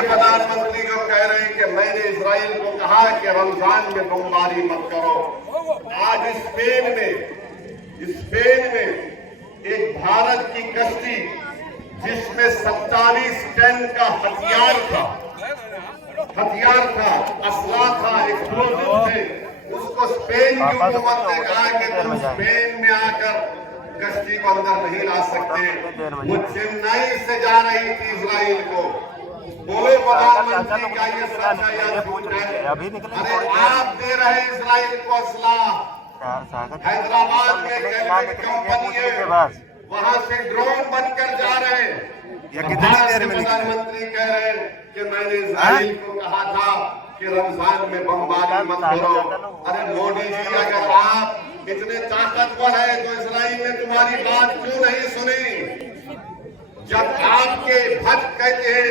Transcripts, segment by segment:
प्रधानमंत्री जो कह रहे हैं कि मैंने इजराइल को कहा कि रमजान में बमबारी मत करो। आज स्पेन में एक भारत की कश्ती जिसमें 27 टन का हथियार था, असला था, एक्सप्लोजिव थे, उसको स्पेन की हुकूमत ने कहा कि तुम स्पेन में आकर कश्ती को अंदर नहीं ला सकते। वो चेन्नई से जा रही थी इजराइल को। बोले प्रधानमंत्री का ये सच है या झूठ है? अरे आप दे रहे इजराइल को असला। हैदराबाद में एक कंपनी है, वहां से ड्रोन बनकर जा रहे हैं। प्रधानमंत्री कह रहे हैं कि मैंने इजराइल को कहा था कि रमजान में बमबारी मत करो। अरे मोदी जी, अगर आप इतने ताकतवर है तो इजराइल ने तुम्हारी बात क्यों नहीं सुनी? जब आपके भक्त कहते हैं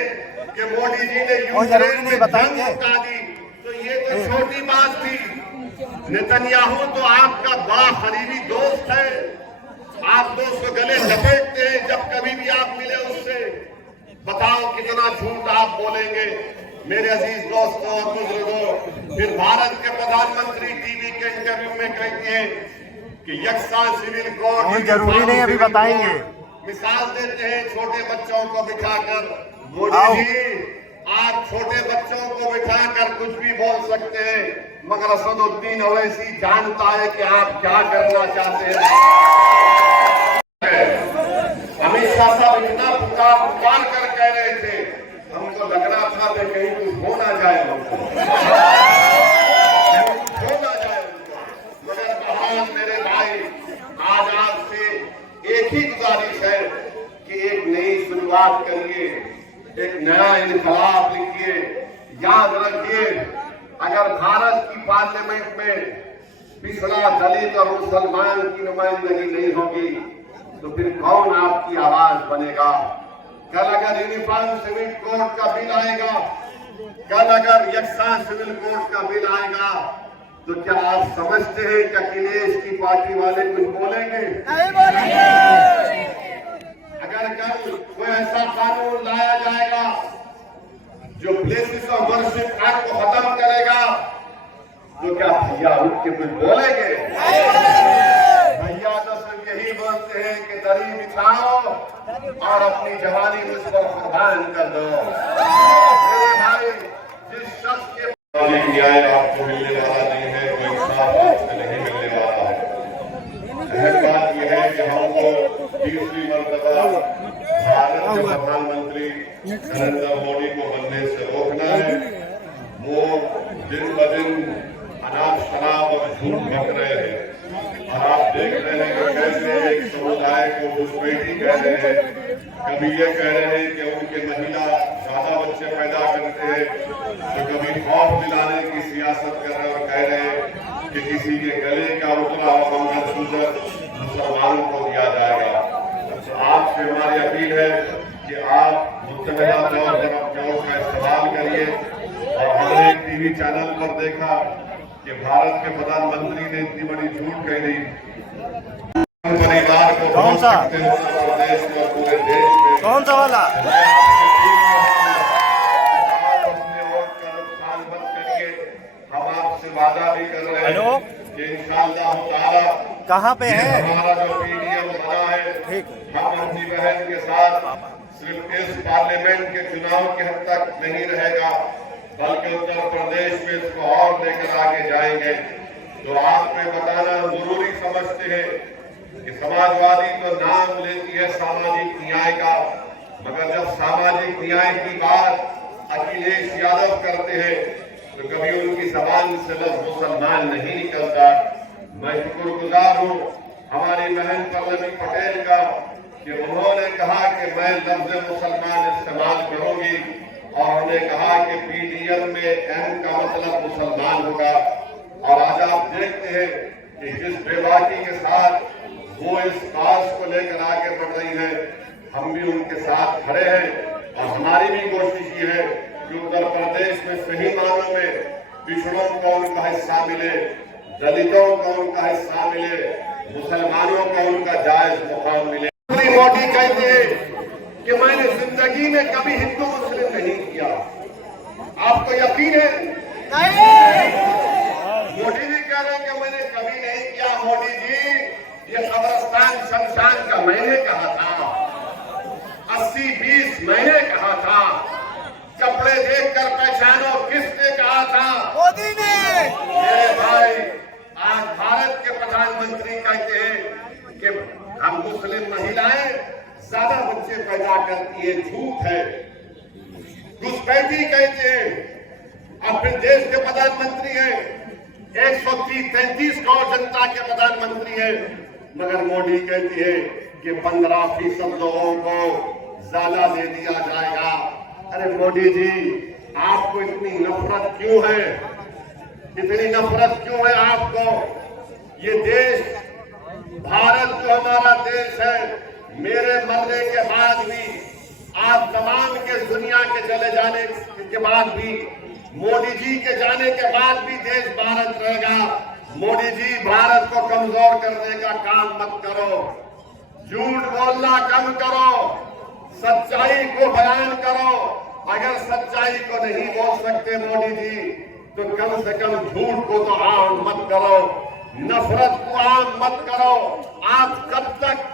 कि मोदी जी ने यूक्रेन में जंग रुका दी, तो ये तो छोटी बात थी। नेतन्याहू तो आपका बड़ा करीबी दोस्त है, आप दोस्त को गले लपेटते हैं जब कभी भी आप मिले उससे। बताओ कितना झूठ आप बोलेंगे मेरे अजीज दोस्तों और बुजुर्गों। फिर भारत के प्रधानमंत्री टीवी के इंटरव्यू में कहते हैं कि यकसा सिविल कोड जरूरी नहीं, अभी बताएंगे। मिसाल देते हैं छोटे बच्चों को बिठाकर। मोदी जी, आप छोटे बच्चों को बिठाकर कुछ भी बोल सकते हैं, मगर असदुद्दीन ओवैसी जानता है कि आप क्या करना चाहते हैं। अमित शाह साहब इतना पुकार कर कह रहे थे, हमको लग रहा था कि कहीं कुछ हो ना जाए, मगर कहा मेरे भाई, आज आपसे एक ही गुजारिश है कि एक नई शुरुआत करिए, एक नया इनकलाब लिखिए। याद रखिए, अगर भारत की पार्लियामेंट में पिछड़ा दलित और मुसलमान की नुमाइंदगी नहीं होगी तो फिर कौन आपकी आवाज बनेगा? कल अगर यूनिफॉर्म सिविल कोड का बिल आएगा, कल अगर यकसा सिविल कोड का बिल आएगा, तो क्या आप समझते हैं कि अखिलेश की पार्टी वाले कुछ बोलेंगे? नहीं बोलेंगे। अगर कल कोई ऐसा कानून लाया जाएगा जो प्लेसेस ऑफ वर्शिप एक्ट को खत्म करेगा, तो क्या भैया उठ के कुछ बोलेंगे? भैया तो सिर्फ यही बोलते हैं कि दरी बिछाओ और अपनी जवानी मुझ पर कुर्बान कर दो। मेरे भाई, जिस शख्स के न्याय आपको मिलने वाला नहीं है, कोई इंसाफ आपसे नहीं मिलने वाला है। अहम बात यह है कि हमको तीसरी मर्तबा भारत के प्रधानमंत्री नरेंद्र मोदी को बनने से रोकना है। वो दिन ब दिन अनाप शराब और झूठ बक रहे हैं, और आप देख रहे हैं कि कैसे एक समुदाय को घुसपैठी कह रहे हैं। कभी ये कह रहे हैं कि उनके महिला ज्यादा बच्चे पैदा करते हैं, तो कभी खौफ दिलाने की सियासत कर रहे हैं और कह रहे हैं कि किसी के गले का उतरा हुआ मंगलसूत्र मुसलमानों को दिया जाएगा। तो आपसे हमारी अपील है कि आप मुत्तहदा तौर पर अपने का इस्तेमाल करिए। और हमने एक टीवी चैनल पर देखा कि भारत के प्रधानमंत्री ने इतनी बड़ी झूठ कह दी, परिवार को कौन सा प्रदेश में और पूरे देश में कौन सा वाला अपने वोट का नुकसान मत करिए। हम आपसे वादा भी कर रहे हैं कि इंशाअल्लाह ताला कहाँ पे है हमारा जो पीडीएम बना है, हम अपनी बहन के साथ सिर्फ इस पार्लियामेंट के चुनाव के हद तक नहीं रहेगा, बल्कि उत्तर प्रदेश में इसको और लेकर आगे जाएंगे। तो आपको बताना जरूरी समझते हैं कि समाजवादी तो नाम लेती है सामाजिक न्याय का, मगर जब सामाजिक न्याय की बात अखिलेश यादव करते हैं तो कभी उनकी जबान से लफ्ज मुसलमान नहीं निकलता। मैं शुक्रगुजार हूँ हमारी बहन पल्लवी पटेल का कि उन्होंने कहा कि मैं लफ्ज मुसलमान इस्तेमाल करूंगी, और उन्होंने कहा कि पीडीएम में एम का मतलब मुसलमान होगा। और आज आप देखते हैं कि जिस बेबाकी के साथ वो इस काज को लेकर आगे बढ़ रही है, हम भी उनके साथ खड़े हैं। और हमारी भी कोशिश ये है कि उत्तर प्रदेश में सही मानों में पिछड़ों को उनका हिस्सा मिले, दलितों को उनका हिस्सा मिले, मुसलमानों को उनका जायज मुकाम मिले। मोदी कहते हैं कि मैंने जिंदगी में कभी हिंदू मुस्लिम नहीं किया। आपको यकीन है? मोदी जी कह रहे हैं कि मैंने कभी नहीं किया। मोदी जी, ये कब्रिस्तान शमशान का मैंने कहा था, 80-20 मैंने कहा था, कपड़े देखकर पहचानो किसने कहा था? मोदी ने। मेरे भाई, आज भारत के प्रधानमंत्री कहते हैं कि हम मुस्लिम महिलाएं ज्यादा बच्चे पैदा करती है, झूठ है। घुसपैठी कहते हैं। अब फिर देश के प्रधानमंत्री हैं, 130-33 करोड़ जनता के प्रधानमंत्री हैं, मगर मोदी कहती है कि 15% लोगों को ज्यादा दे दिया जाएगा। अरे मोदी जी, आपको इतनी नफरत क्यों है? इतनी नफरत क्यों है आपको? ये देश, भारत जो हमारा देश है, मेरे मरने के बाद भी, आप तमाम के दुनिया के चले जाने के बाद भी, मोदी जी के जाने के बाद भी देश भारत रहेगा। मोदी जी, भारत को कमजोर करने का काम मत करो, झूठ बोलना कम करो, सच्चाई को बयान करो। अगर सच्चाई को नहीं बोल सकते मोदी जी, तो कम से कम झूठ को तो आम मत करो, नफरत को आम मत करो। आप कब तक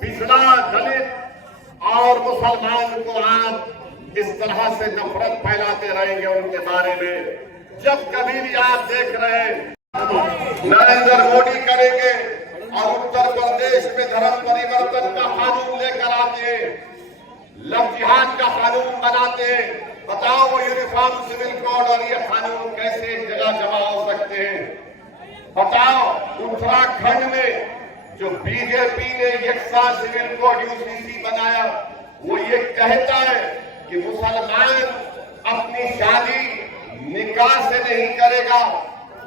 पिछड़ा, दलित और मुसलमान को आप इस तरह से नफरत फैलाते रहेंगे उनके बारे में? जब कभी भी आप देख रहे हैं नरेंद्र मोदी करेंगे और उत्तर प्रदेश में धर्म परिवर्तन का कानून लेकर आते हैं, लव जिहाद का कानून बनाते हैं। बताओ, वो यूनिफॉर्म सिविल कोड और ये कानून कैसे एक जगह जमा हो सकते हैं? बताओ, उत्तराखंड में जो बीजेपी ने यकसा सिविल कोड यूसीसी बनाया, वो ये कहता है कि मुसलमान अपनी शादी निकाह से नहीं करेगा,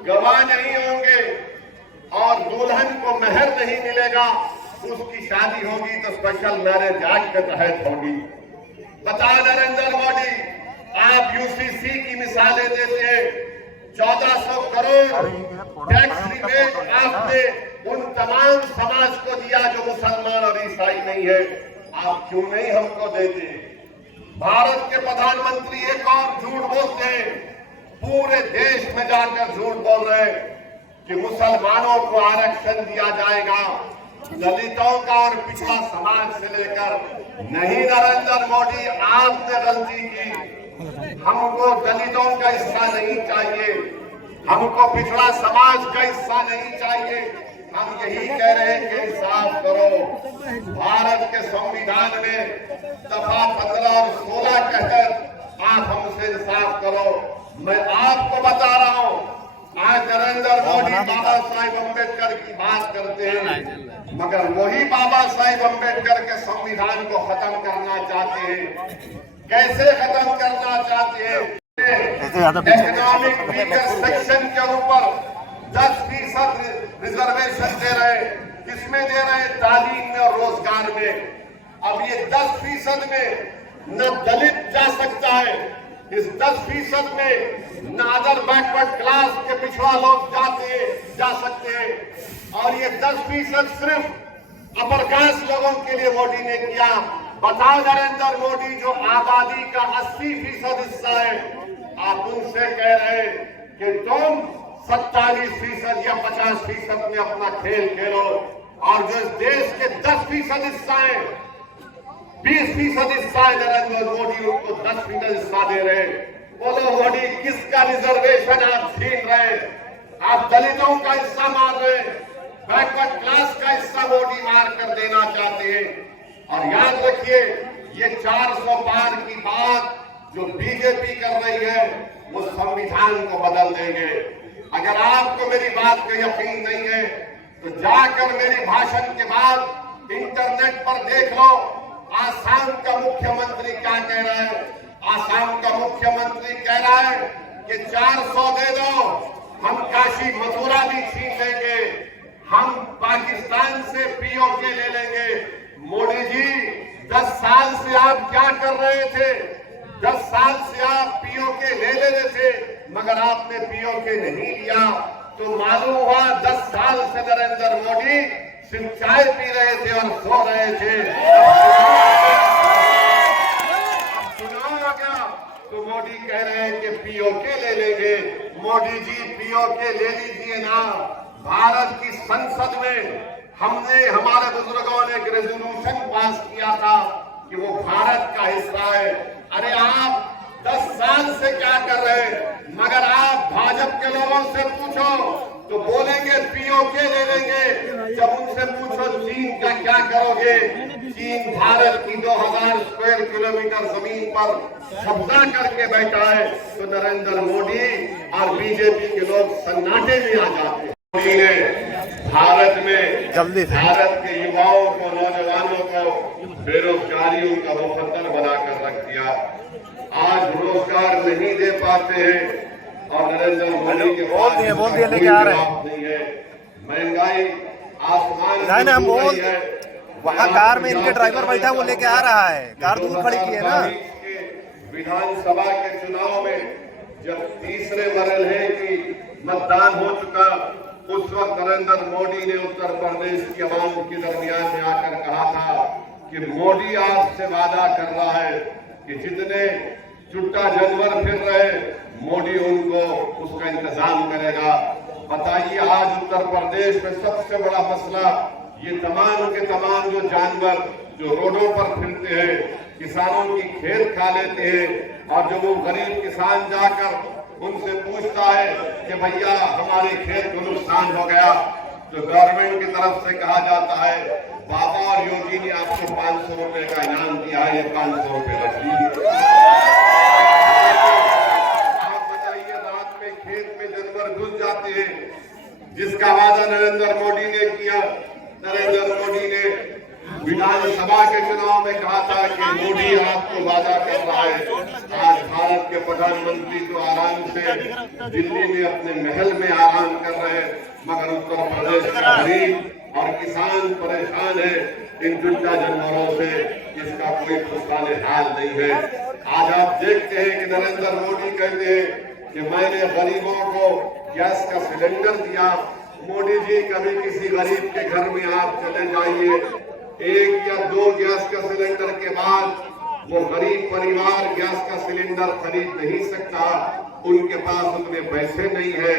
गवाह नहीं होंगे और दुल्हन को मेहर नहीं मिलेगा, उसकी शादी होगी तो स्पेशल मैरिज एक्ट के तहत होगी। बताओ नरेंद्र मोदी, आप यूसीसी की मिसालें देते हैं, 1400 करोड़ टैक्स रिबेट आपने उन तमाम समाज को दिया जो मुसलमान और ईसाई नहीं है, आप क्यों नहीं हमको देते? भारत के प्रधानमंत्री एक और झूठ बोलते हैं, पूरे देश में जाकर झूठ बोल रहे हैं कि मुसलमानों को आरक्षण दिया जाएगा, दलितों का और पिछड़ा समाज से लेकर। नहीं नरेंद्र मोदी, आपने गलती की। हमको दलितों का हिस्सा नहीं चाहिए, हमको पिछड़ा समाज का हिस्सा नहीं चाहिए। हम यही कह रहे हैं कि इंसाफ करो। भारत के संविधान में दफा 15 और 16 कहकर आप हमसे इंसाफ करो। मैं आपको बता रहा हूं, आज नरेंद्र मोदी बाबा साहिब अम्बेडकर की बात करते हैं, मगर वही बाबा साहिब अम्बेडकर के संविधान को खत्म करना चाहते हैं। कैसे खत्म करना चाहते हैं? इकोनॉमिक वीकर सेक्शन के ऊपर 10% रिजर्वेशन दे रहे हैं। किसमें दे रहे हैं? तालीम में और रोजगार में। अब ये 10% में न दलित जा सकता है, इस 10% में न अदर बैकवर्ड क्लास के पिछड़ा लोग जा सकते हैं, और ये 10% सिर्फ अपर कास्ट लोगों के लिए मोदी ने किया। बताओ नरेंद्र मोदी, जो आबादी का 80% हिस्सा है, आप उनसे कह रहे हैं कि तुम 47% या 50% में अपना खेल खेलो, और जो देश के 10% हिस्सा है, 20% हिस्सा है, नरेंद्र मोदी उनको 10% हिस्सा दे रहे हैं। बोलो मोदी, किसका रिजर्वेशन आप छीन रहे हैं? आप दलितों का हिस्सा मार रहे हैं, बैकवर्ड क्लास का हिस्सा मोदी मार कर देना चाहते हैं। और याद रखिए, ये 400 पार की बात जो बीजेपी कर रही है, वो संविधान को बदल देंगे। अगर आपको मेरी बात का यकीन नहीं है, तो जाकर मेरी भाषण के बाद इंटरनेट पर देख लो, आसाम का मुख्यमंत्री क्या कह रहा है। आसाम का मुख्यमंत्री कह रहा है कि 400 दे दो, हम काशी मथुरा भी छीन लेंगे, हम पाकिस्तान से पीओके ले लेंगे। मोदी जी 10 साल से आप क्या कर रहे थे? 10 साल से आप पीओके ले रहे थे, मगर आपने पीओके नहीं लिया। तो मालूम हुआ 10 साल से नरेंद्र मोदी सिर्फ चाय पी रहे थे और सो रहे थे। अब चुनाव आ गया तो मोदी कह रहे हैं कि पीओके ले लेंगे। मोदी जी पीओके ले लीजिए ना। भारत की संसद में हमने, हमारे बुजुर्गों ने एक रेजोल्यूशन पास किया था कि वो भारत का हिस्सा है। अरे आप 10 साल से क्या कर रहे हैं? मगर आप भाजपा के लोगों से पूछो तो बोलेंगे पीओके ले लेंगे। जब उनसे पूछो चीन का क्या करोगे? चीन भारत की 2000 स्क्वायर किलोमीटर जमीन पर कब्जा करके बैठा है। तो नरेंद्र मोदी और बीजेपी के लोग सन्नाटे में आ जाते हैं। मोदी ने भारत में जल्दी से भारत के युवाओं को, नौजवानों को बेरोजगारी उनका मुकद्दर बनाकर रख दिया। आज रोजगार नहीं दे पाते हैं और नरेंद्र मोदी के बोल दिए लेके आ रहे हैं। नहीं है। महंगाई आसमान नहीं हम बोल है। वहाँ कार में इनके ड्राइवर बैठा वो लेके आ रहा है, कार दूर खड़ी की है ना। विधानसभा के चुनाव में जब तीसरे मरहले की मतदान हो चुका, उस वक्त नरेंद्र मोदी ने उत्तर प्रदेश की आवाम के दरमियान में आकर कहा था कि मोदी आपसे वादा कर रहा है कि जितने चुट्टा जानवर फिर रहे मोदी उनको उसका इंतजाम करेगा। बताइए आज उत्तर प्रदेश में सबसे बड़ा मसला ये तमाम के तमाम जो जानवर जो रोडों पर फिरते हैं, किसानों की खेत खा लेते हैं, और जब वो गरीब किसान जाकर उनसे पूछता है कि भैया हमारे खेत को नुकसान हो गया, तो गवर्नमेंट की तरफ से कहा जाता है बाबा और योगी ने आपको 500 रुपए का इनाम दिया है, ये 500 रुपए रख लीजिए। आप बताइए रात में खेत में जानवर घुस जाते हैं, जिसका वादा नरेंद्र मोदी ने किया। नरेंद्र मोदी ने विधानसभा के चुनाव में कहा था कि मोदी आपको वादा कर रहा है। आज भारत के प्रधानमंत्री तो आराम से दिल्ली में अपने महल में आराम कर रहे हैं, मगर उत्तर प्रदेश के गरीब और किसान परेशान है इन चुट्टा जानवरों से। इसका कोई खुशहाल हाल नहीं है। आज आप देखते हैं कि नरेंद्र मोदी कहते हैं कि मैंने गरीबों को गैस का सिलेंडर दिया। मोदी जी कभी किसी गरीब के घर में आप चले जाइए, 1 या 2 गैस का सिलेंडर के बाद वो गरीब परिवार गैस का सिलेंडर खरीद नहीं सकता, उनके पास उतने पैसे नहीं है।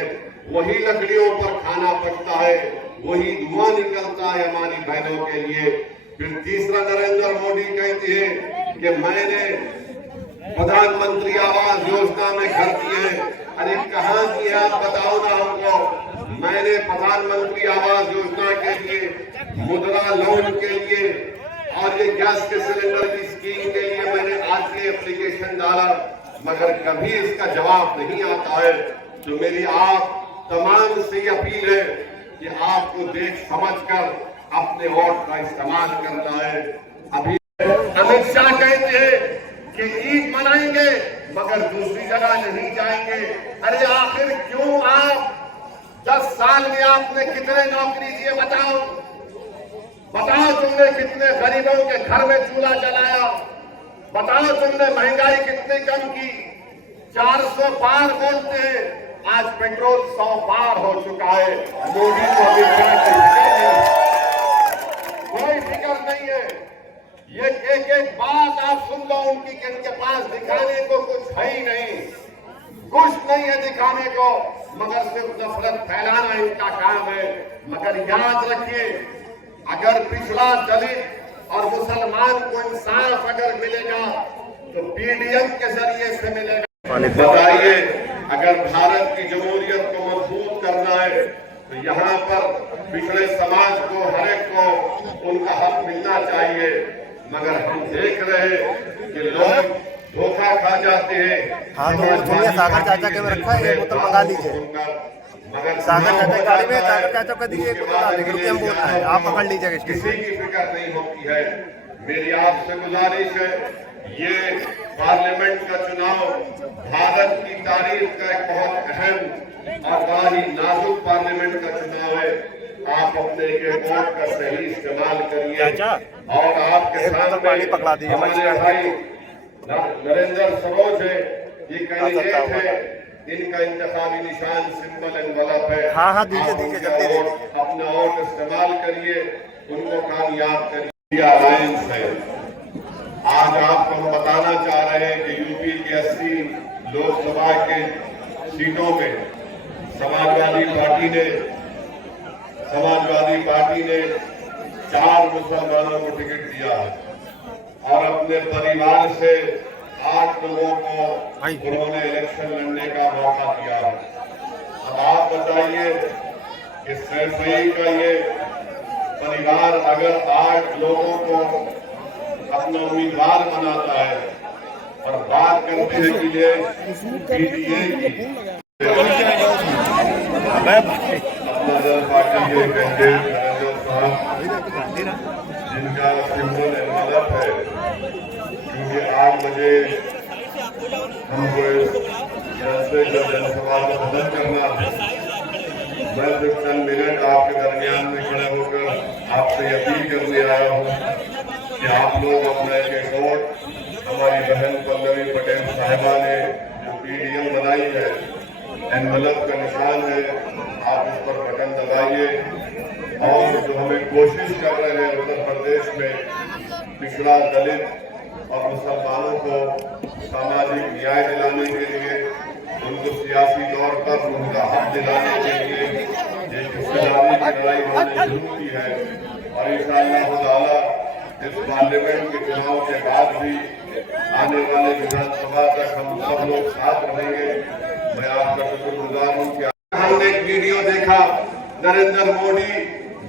वही लकड़ियों पर खाना पकता है, वही धुआं निकलता है हमारी बहनों के लिए। फिर तीसरा नरेंद्र मोदी कहते हैं कि मैंने प्रधानमंत्री आवास योजना में घर दिए। अरे कहाँ दिए आप बताओ ना हमको। मैंने प्रधानमंत्री आवास योजना के लिए, मुद्रा लोन के लिए और ये गैस के सिलेंडर की स्कीम के लिए मैंने आज के एप्लीकेशन डाला, मगर कभी इसका जवाब नहीं आता है। तो मेरी आप तमाम से अपील है कि आपको देख समझकर अपने वोट का इस्तेमाल करना है। अभी अमित शाह कहते हैं कि ईद मनाएंगे मगर दूसरी जगह नहीं जाएंगे। अरे आखिर क्यों? आप 10 साल में आपने कितने नौकरी दिए बताओ? बताओ तुमने कितने गरीबों के घर में चूल्हा जलाया? बताओ तुमने महंगाई कितनी कम की? 400 पार बोलते हैं, आज पेट्रोल 100 पार हो चुका है। मोदी को अभी कोई फिक्र नहीं है। ये एक बात आप सुन लो उनकी कि इनके पास दिखाने को कुछ है ही नहीं, कुछ नहीं है दिखाने को, मगर सिर्फ नफरत फैलाना इनका काम है। मगर याद रखिए, अगर पिछड़ा दलित और मुसलमान को इंसाफ अगर मिलेगा तो पीडीएम के जरिए से मिलेगा। बताइए, अगर भारत की जमहूरियत को मजबूत करना है तो यहाँ पर पिछड़े समाज को, हर एक को उनका हक मिलना चाहिए। मगर हम देख रहे हैं कि लोग धोखा खा जाते हैं। हाँ तो सागर चाचा के में रखा है, बोतल मंगा लीजिए। सागर चाचा गाड़ी में, सागर चाचा को दीजिए, रुपये बोल रहा है, आप पकड़ लीजिएगा। किसी की फिक्र नहीं होती है। मेरी आपसे गुजारिश है, ये पार्लियामेंट का चुनाव भारत की तारीख का एक बहुत अहम और बड़ा ही नाजुक पार्लियामेंट का चुनाव है। आप अपने के वोट का सही इस्तेमाल करिए चाचा, और आपके एक बोतल पानी पकड़ा दीजिए, हमारे मछली भाई नरेंद्र सरोज है, ये कैंडिडेट है, इनका इंतखाबी निशान सिंबल एनवलप है। हाँ, दीजिए आप दीजिए, उनका जल्दी वोट, दीजिए। अपना वोट इस्तेमाल करिए, उनको कामयाब करिए। अलायंस है, आज आपको हम बताना चाह रहे हैं कि यूपी की 80 लोकसभा के सीटों में समाजवादी पार्टी ने 4 मुसलमानों को टिकट दिया है और अपने परिवार से 8 लोगों को उन्होंने इलेक्शन लड़ने का मौका दिया है। अब आप बताइए कि सैफई का ये परिवार अगर 8 लोगों को अपना उम्मीदवार बनाता है और बात करते हैं कि ये पीटीए की नजर पार्टी के कैंडिडेट नरेंद्र साहब जिनका सिंबल एनवलप है, क्योंकि 8 बजे हमको जनसभा को खत्म करना है। मैं सिर्फ चंद मिनट आपके दरमियान में खड़े होकर आपसे अपील करने आया हूँ कि आप लोग अपना एक वोट हमारी बहन पल्लवी पटेल साहिबा ने जो पीडीएम बनाई है, एनवलप का निशान है, आप उस पर बटन दबाइए। और जो हमें कोशिश कर रहे हैं उत्तर प्रदेश में पिछड़ा, दलित और मुसलमानों को सामाजिक न्याय दिलाने के लिए, उनको सियासी तौर पर उनका हक दिलाने के लिए ये हिस्सेदारी की लड़ाई होनी जरूरी है। और इंशाअल्लाह ताला इस पार्लियामेंट के चुनाव के बाद भी आने वाले विधानसभा तक हम सब लोग साथ रहेंगे। मैं आपका शुक्रगुजार हूँ कि हमने एक वीडियो देखा, नरेंद्र मोदी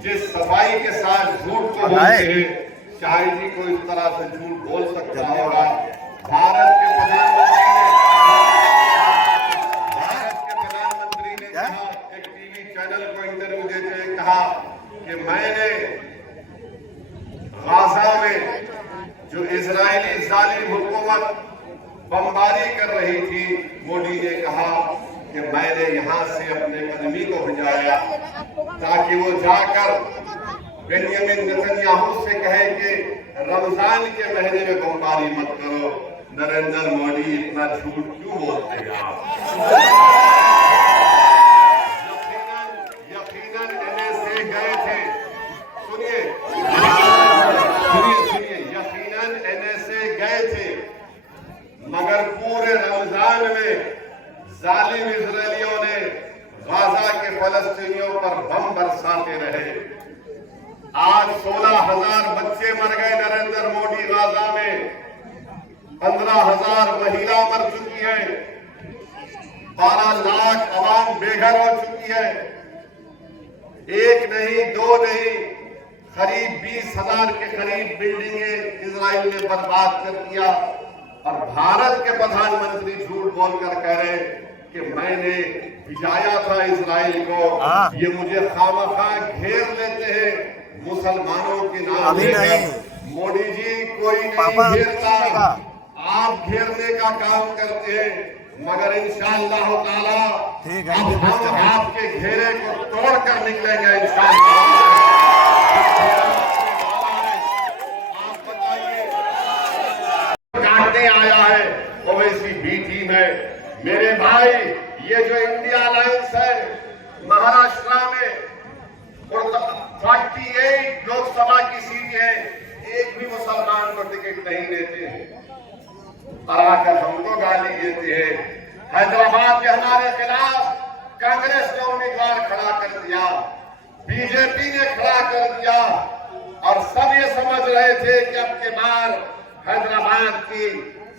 जिस सफाई के साथ झूठ को बोलते हैं, शायद ही कोई इस तरह से झूठ बोल सकता होगा। भारत के प्रधानमंत्री ने कहा, एक टीवी चैनल को इंटरव्यू देते हुए कहा कि मैंने गाजा में जो इजरायली जालिम हुकूमत बमबारी कर रही थी, मोदी ने कहा कि मैंने यहां से अपने आदमी को भिजाया ताकि वो जाकर बेंजामिन नेतन्याहू से कहे कि रमजान के महीने में बमबारी मत करो। नरेंद्र मोदी इतना झूठ क्यों बोलते हैं आप? यकीनन NSA गए थे, सुनिए, यकीनन NSA गए थे, मगर पूरे रमजान में जालिम इजरायलियों ने गाजा के फलस्तीनियों पर बम बरसाते रहे। आज 16,000 बच्चे मर गए नरेंद्र मोदी गाजा में, 15,000 महिला मर चुकी है, 12 लाख आवाम बेघर हो चुकी है। एक नहीं, दो नहीं, करीब 20,000 के करीब बिल्डिंगें इजराइल ने बर्बाद कर दिया। और भारत के प्रधानमंत्री झूठ बोलकर कह रहे कि मैंने भिजाया था इजराइल को। ये मुझे खामखा घेर लेते हैं मुसलमानों के नाम लेकर। मोदी जी कोई नहीं घेरता, आप घेरने का काम करते हैं, मगर इंशाअल्लाह ताला हम आपके घेरे को तोड़कर निकलेंगे इंशाअल्लाह। आप बताइए, काटने आया है ओवैसी बी टीम है। मेरे भाई, ये जो इंडिया अलायंस है, महाराष्ट्र में 48 लोकसभा की सीट है, एक भी मुसलमान को टिकट नहीं देते हैं, आकर हमको गाली देते हैं। हैदराबाद के हमारे खिलाफ कांग्रेस ने उम्मीदवार खड़ा कर दिया, बीजेपी ने खड़ा कर दिया, और सब ये समझ रहे थे कि अब के बार हैदराबाद की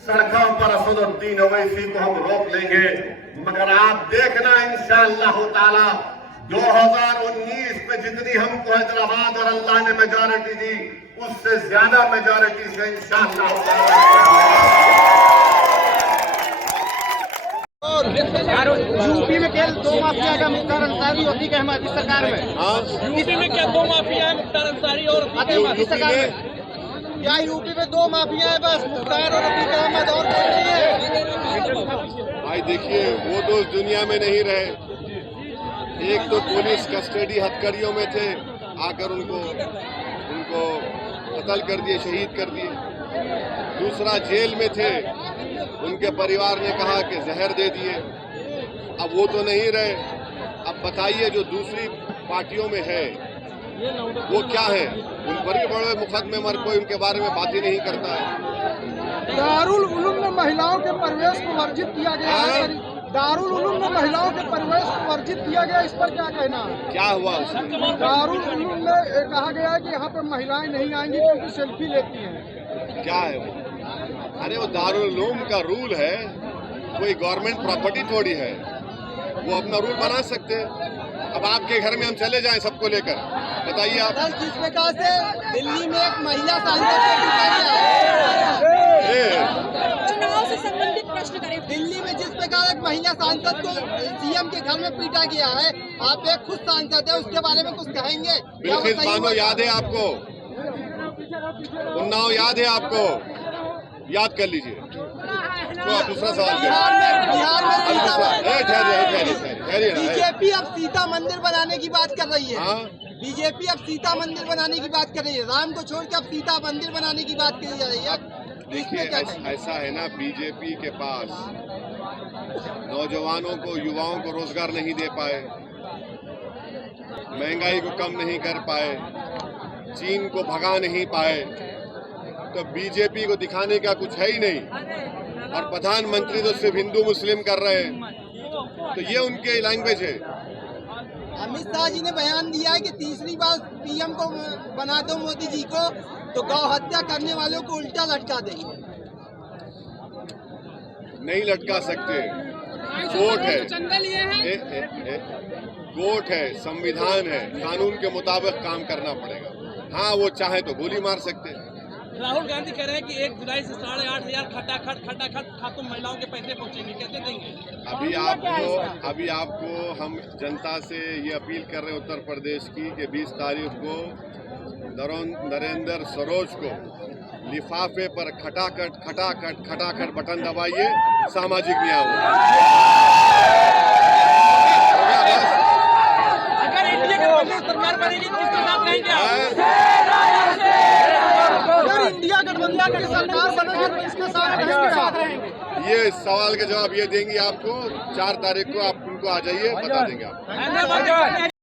सड़कों पर असदुद्दीन ओवैसी को हम रोक लेंगे। मगर आप देखना इंशाअल्लाह ताला 2019 में जितनी हमको हैदराबाद और अल्लाह ने मेजॉरिटी दी, उससे ज्यादा मेजॉरिटी से इंशाअल्लाह यूपी में क्या 2 माफिया का मुख्तार अंसारी और अतीक अहमद इस सरकार में? यूपी में क्या 2 माफिया है, मुख्तार अंसारी और अतीक अहमद इस सरकार में? क्या यूपी में 2 माफिया है बस, मुख्तार और अतीक अहमद, और कोई नहीं है? भाई देखिए, वो दोस्त दुनिया में नहीं रहे, एक तो पुलिस कस्टडी हथकड़ियों में थे, आकर उनको कत्ल कर दिए, शहीद कर दिए। दूसरा जेल में थे, उनके परिवार ने कहा कि जहर दे दिए। अब वो तो नहीं रहे। अब बताइए जो दूसरी पार्टियों में है वो क्या है? उन पर भी बड़े मुकदमे मर, कोई उनके बारे में बात ही नहीं करता है। दारुल उलूम में महिलाओं के प्रवेश को वर्जित किया गया है। दारुल उलूम में महिलाओं के प्रवेश को वर्जित किया गया, इस पर क्या कहना है? क्या हुआ उसमें? दारुल उलूम में कहा गया है कि यहाँ पे महिलाएं नहीं आएंगी क्योंकि सेल्फी लेती हैं। क्या है वो? अरे वो दारुल उलूम का रूल है, कोई गवर्नमेंट प्रॉपर्टी थोड़ी है। वो अपना रूल बना सकते हैं। अब आपके घर में हम चले जाएं सबको लेकर, बताइए आप। जिस प्रकार से दिल्ली में एक महिला सांसद चुनाव से संबंधित प्रश्न करें। दिल्ली में जिस प्रकार एक महिला सांसद को सीएम के घर में पीटा गया है, आप एक खुद सांसद है, उसके बारे में कुछ कहेंगे? बिल्कुल बानो याद है आपको? उन्नाव याद है आपको? याद कर लीजिए। तो आप दूसरा सवाल बिहार करिए। बीजेपी अब सीता मंदिर बनाने की बात कर रही है। हाँ? बीजेपी अब सीता मंदिर बनाने की बात कर रही है। राम को छोड़ के अब सीता मंदिर बनाने की बात करी जा रही है। देखिए ऐसा है ना, बीजेपी के पास नौजवानों को, युवाओं को रोजगार नहीं दे पाए, महंगाई को कम नहीं कर पाए, चीन को भगा नहीं पाए, तो बीजेपी को दिखाने का कुछ है ही नहीं। और प्रधानमंत्री तो सिर्फ हिंदू मुस्लिम कर रहे हैं, तो ये उनके लैंग्वेज है। अमित शाह जी ने बयान दिया है कि तीसरी बार पीएम को बना दो मोदी जी को, तो गौ हत्या करने वालों को उल्टा लटका देंगे। नहीं लटका सकते, कोर्ट है, कोर्ट है, संविधान है, कानून के मुताबिक काम करना पड़ेगा। हाँ, वो चाहे तो गोली मार सकते। राहुल गांधी कह रहे हैं कि 1 जुलाई से 8,500 खटाखट खातून महिलाओं के पैसे पहुंचेंगे, कैसे देंगे? अभी आपको हम जनता से ये अपील कर रहे हैं उत्तर प्रदेश की कि 20 तारीख को नरेंद्र सरोज को लिफाफे पर खटाखट बटन दबाइए, सामाजिक न्याय होगा। अगर इंडिया गठबंधन सरकार बनेगी तो किसके साथ रहेंगे? अगर इंडिया गठबंधन की सरकार बनेगी तो इसके साथ रहेंगे। ये सवाल का जवाब ये देंगे आपको 4 तारीख को। आप उनको आ जाइए, बता देंगे आप।